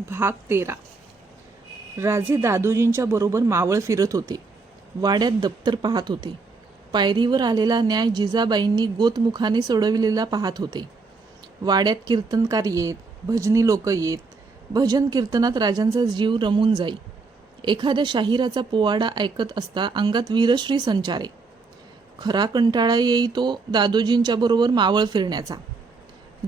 भाग 13. राजे दादोजींच्या बरोबर मावळ फिरत होते. वाड्यात दप्तर पाहत होते. पायरीवर आलेला न्याय जिजाबाईंनी गोतमुखाने सोडविलेला पाहत होते. वाड्यात कीर्तनकार येत, भजनी लोक येत. भजन कीर्तनात राजांचा जीव रमून जाई. एखाद्या शाहिराचा पोवाडा ऐकत असता अंगात वीरश्री संचारे. खरा कंटाळा येई तो दादोजींच्या बरोबर मावळ फिरण्याचा.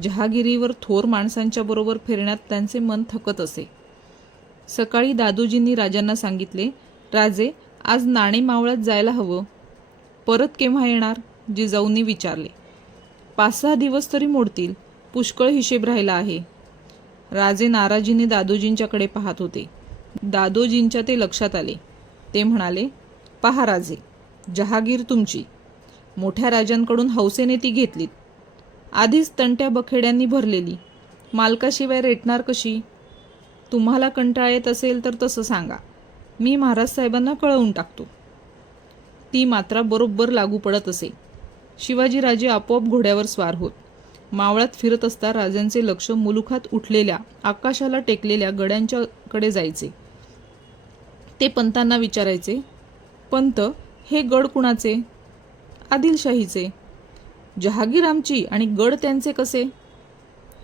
जहागिरीवर थोर माणसांच्या बरोबर फिरण्यात त्यांचे मन थकत असे. सकाळी दादोजींनी राजांना सांगितले, राजे, आज नाणे मावळात जायला हवं. परत केव्हा येणार? जिजाऊंनी विचारले. 5-6 दिवस तरी मोडतील. पुष्कळ हिशेब राहिला आहे. राजे नाराजीने दादोजींच्याकडे पाहत होते. दादोजींच्या ते लक्षात आले. ते म्हणाले, पहा राजे, जहागीर तुमची. मोठ्या राजांकडून हौसेने ती घेतलीत. आधीच तंट्या बखेड्यांनी भरलेली. मालकाशिवाय रेटणार कशी? तुम्हाला कंटाळा येत असेल तर तसं सांगा. मी महाराज साहेबांना कळवून टाकतो. ती मात्रा बरोबर लागू पडत असे. शिवाजीराजे आपोआप घोड्यावर स्वार होत. मावळात फिरत असता राजांचे लक्ष मुलुखात उठलेल्या, आकाशाला टेकलेल्या गडांच्याकडे जायचे. ते पंतांना विचारायचे, पंत, हे गड कुणाचे? आदिलशाहीचे. जहागीर आमची आणि गड त्यांचे कसे?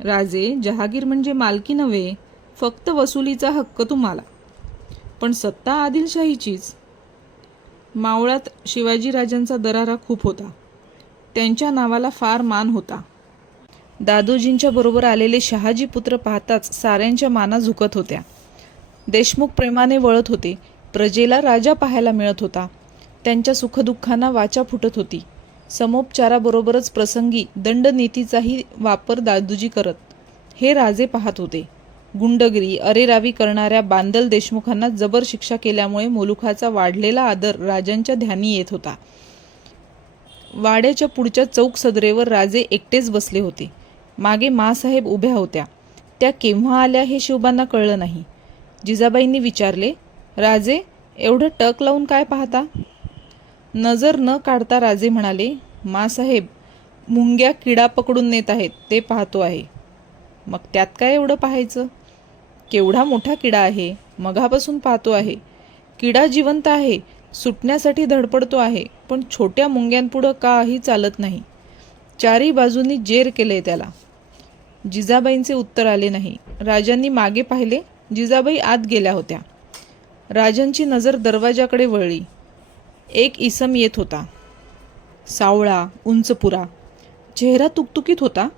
राजे, जहागीर म्हणजे मालकी नव्हे, फक्त वसुलीचा हक्क तुम्हाला. पण सत्ता आदिलशाहीचीच. मावळात शिवाजीराजांचा दरारा खूप होता. त्यांच्या नावाला फार मान होता. दादोजींच्या बरोबर आलेले शहाजी पुत्र पाहताच साऱ्यांच्या माना झुकत होत्या. देशमुख प्रेमाने वळत होते. प्रजेला राजा पाहायला मिळत होता. त्यांच्या सुखदुःखांना वाचा फुटत होती. समोपचाराबरोबरच प्रसंगी दंडनीतीचाही वापर दादोजी करत. हे राजे पाहत होते. गुंडगिरी, अरेरावी करणाऱ्या बांदल देशमुखांना जबर शिक्षा केल्यामुळे मुलुखाचा वाढलेला आदर राजांच्या ध्यानी येत होता. वाड्याच्या पुढच्या चौक सदरेवर राजे एकटेच बसले होते. मागे माँसाहेब उभ्या होत्या. त्या केव्हा आल्या हे शिवबांना कळलं नाही. जिजाबाईंनी विचारले, राजे, एवढं टक लावून काय पाहता? नजर न काढता राजे म्हणाले, माँसाहेब, मुंग्या किडा पकडून नेत आहेत ते पाहतो आहे. मग त्यात काय एवढं पाहायचं? केवढा मोठा किडा आहे, मघापासून पाहतो आहे. किडा जिवंत आहे, सुटण्यासाठी धडपडतो आहे, पण छोट्या मुंग्यांपुढं काही चालत नाही. चारी बाजूंनी जेर केलंय त्याला. जिजाबाईंचे उत्तर आले नाही. राजांनी मागे पाहिले. जिजाबाई आत गेल्या होत्या. राजांची नजर दरवाजाकडे वळली. एक इसम येत होता. सावळा, उंचपुरा. चेहरा तुकतुकीत होता.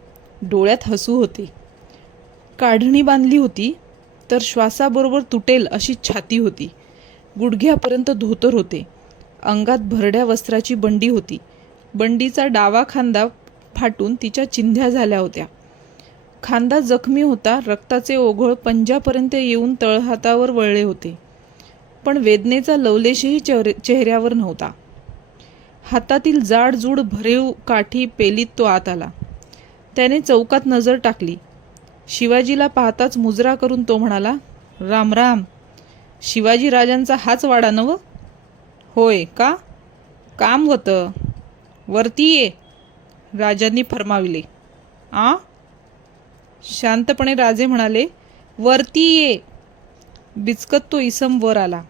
डोळ्यात हसू होते. काढणी बांधली होती, तर श्वासाबरोबर तुटेल अशी छाती होती. गुडघ्यापर्यंत धोतर होते. अंगात भरड्या वस्त्राची बंडी होती. बंडीचा डावा खांदा फाटून तिच्या चिंध्या झाल्या होत्या. खांदा जखमी होता. रक्ताचे ओघळ पंजापर्यंत येऊन तळहातावर वळले होते. पण वेदनेचा लवलेशही चेहऱ्यावर नव्हता. हातातील जाडजूड भरीव काठी पेलीत तो आत आला. त्याने चौकात नजर टाकली. शिवाजीला पाहताच मुजरा करून तो म्हणाला, राम राम. शिवाजी राजांचा हाच वाडा नव? होय का? काम होतं. वरती ये, राजांनी फरमाविले. आ? शांतपणे राजे म्हणाले, वरती ये. बिचकत तो इसम वर आला.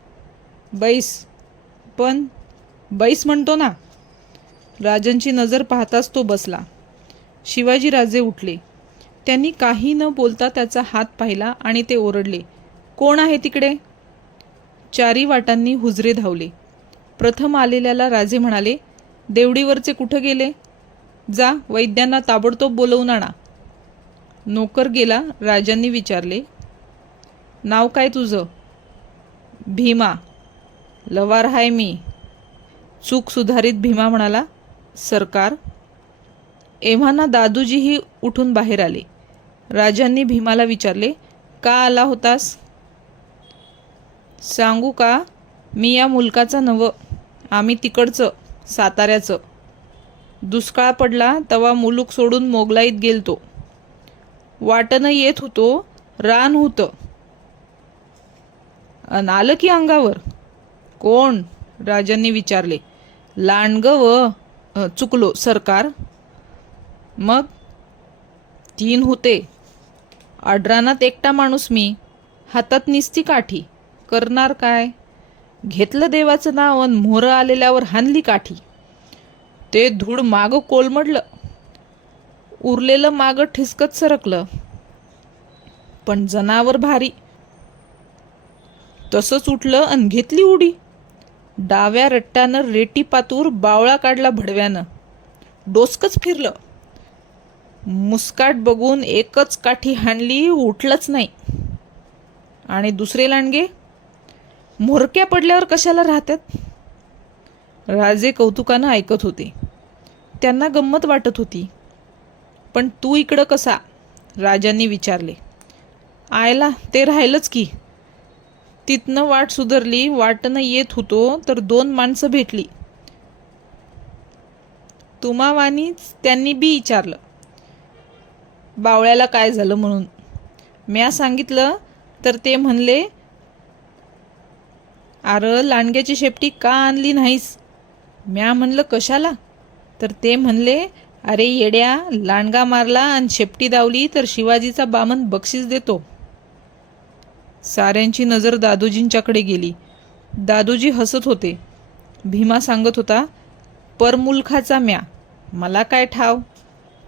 बैस. पण बैस म्हणतो ना. राजांची नजर पाहताच तो बसला. शिवाजीराजे उठले. त्यांनी काही न बोलता त्याचा हात पाहिला आणि ते ओरडले, कोण आहे तिकडे? चारी वाटांनी हुजरे धावले. प्रथम आलेल्याला राजे म्हणाले, देवडीवरचे कुठं गेले? जा, वैद्यांना ताबडतोब बोलवून आणा. नोकर गेला. राजांनी विचारले, नाव काय तुझं? भीमा. लवार हाय मी. चूक सुधारित भीमा म्हणाला, सरकार. एव्हाना दादोजीही उठून बाहेर आले. राजांनी भीमाला विचारले, का आला होतास? सांगू का? मी या मुलकाचा नव. आम्ही तिकडचं, साताऱ्याचं. दुष्काळ पडला तवा मुलूक सोडून मोगलाईत गेलतो. वाटनं येत होतो, रान होतं. अन आलं की अंगावर. कोण? राजांनी विचारले. लांडग व चुकलो सरकार. मग? 3 होते. अड्रानात एकटा माणूस मी. हातात निसती काठी. करणार काय? घेतलं देवाचं नाव अन मोहरं आलेल्यावर हाणली काठी. ते धूळ मागं कोलमडलं, उरलेलं मागं ठिसकत सरकलं. पण जनावर भारी. तसंच उठलं अन घेतली उडी. डाव्या रट्ट्यानं रेटी पातूर बावळा काढला भडव्यानं. डोसकच फिरलं. मुस्काट बघून एकच काठी हाणली, उठलंच नाही. आणि दुसरे लांडगे म्होरक्या पडल्यावर कशाला राहतात? राजे कौतुकानं ऐकत होते. त्यांना गंमत वाटत होती. पण तू इकडं कसा? राजांनी विचारले. आयला ते राहिलंच की. तिथनं वाट सुधारली. वाटनं येत होतो तर 2 माणसं भेटली. तुम्हावानीच त्यांनी बी विचारलं बावळ्याला काय झालं म्हणून. म्या सांगितलं तर ते म्हणले, अरे लांडग्याची शेपटी का आणली नाहीस? म्या म्हणलं कशाला? तर ते म्हणले, अरे येड्या, लांडगा मारला आणि शेपटी दावली तर शिवाजीचा बामण बक्षीस देतो. साऱ्यांची नजर दादोजींच्याकडे गेली. दादोजी हसत होते. भीमा सांगत होता, परमुलखाचा म्या, मला काय ठाव.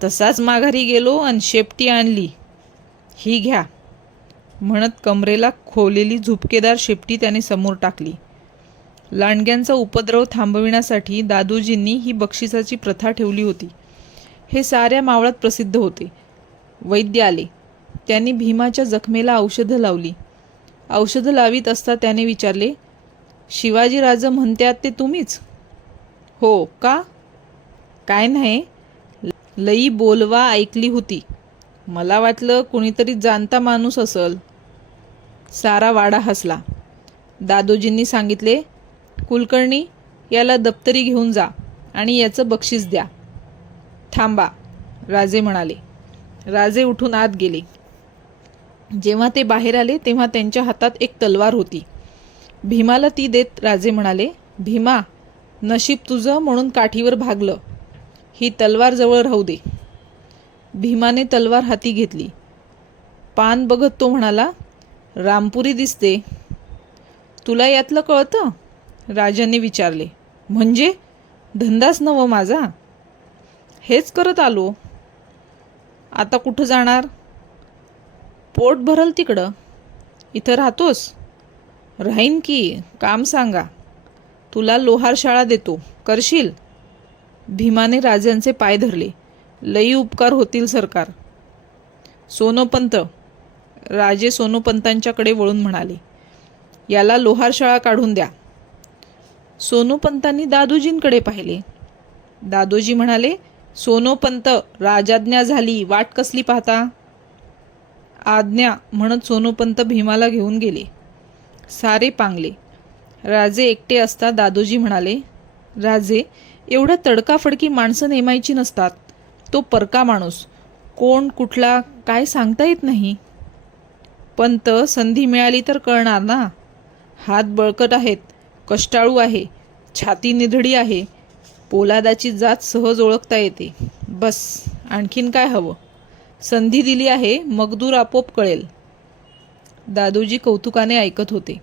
तसाच माघारी गेलो आणि शेपटी आणली. ही घ्या. म्हणत कमरेला खोवलेली झुपकेदार शेपटी त्याने समोर टाकली. लांडग्यांचा उपद्रव थांबविण्यासाठी दादोजींनी ही बक्षिसाची प्रथा ठेवली होती. हे साऱ्या मावळात प्रसिद्ध होते. वैद्य आले. त्यांनी भीमाच्या जखमेला औषधं लावली. औषधं लावीत असता त्याने विचारले, शिवाजीराज म्हणतात ते तुम्हीच? हो का? काय नाही, लई बोलवा ऐकली होती. मला वाटलं कुणीतरी जाणता माणूस असल. सारा वाडा हसला. दादोजींनी सांगितले, कुलकर्णी, याला दप्तरी घेऊन जा आणि याचं बक्षीस द्या. थांबा, राजे म्हणाले. राजे उठून आत गेले. जेव्हा ते बाहेर आले तेव्हा त्यांच्या हातात एक तलवार होती. भीमाला ती देत राजे म्हणाले, भीमा, नशीब तुझं म्हणून काठीवर भागलं. ही तलवार जवळ राहू दे. भीमाने तलवार हाती घेतली. पान बघत तो म्हणाला, रामपुरी दिसते. तुला यातलं कळतं? राजांनी विचारले. म्हणजे? धंदाच नव माझा. हेच करत आलो. आता कुठं जाणार? पोट भरल तिकडं. इथं राहतोस? राहीन की. काम सांगा. तुला लोहार शाळा देतो, करशील? भीमाने राजांचे पाय धरले. लई उपकार होतील सरकार. सोनोपंत, राजे सोनोपंतांच्याकडे वळून म्हणाले, याला लोहार शाळा काढून द्या. सोनोपंतांनी दादोजींकडे पाहिले. दादोजी म्हणाले, सोनोपंत, राजाज्ञा झाली, वाट कसली पाहता? आज्ञा म्हणत सोनोपंत भीमाला घेऊन गेले. सारे पांगले. राजे एकटे असता दादोजी म्हणाले, राजे, एवढ्या तडकाफडकी माणसं नेमायची नसतात. तो परका माणूस, कोण कुठला काय सांगता येत नाही. पंत, संधी मिळाली तर कळणार ना. हात बळकट आहेत, कष्टाळू आहे, छाती निधडी आहे, पोलादाची जात सहज ओळखता येते. बस, आणखीन काय हवं? संधी दिली आहे, मगदूर आपोआप कळेल. दादोजी कौतुकाने ऐकत होते.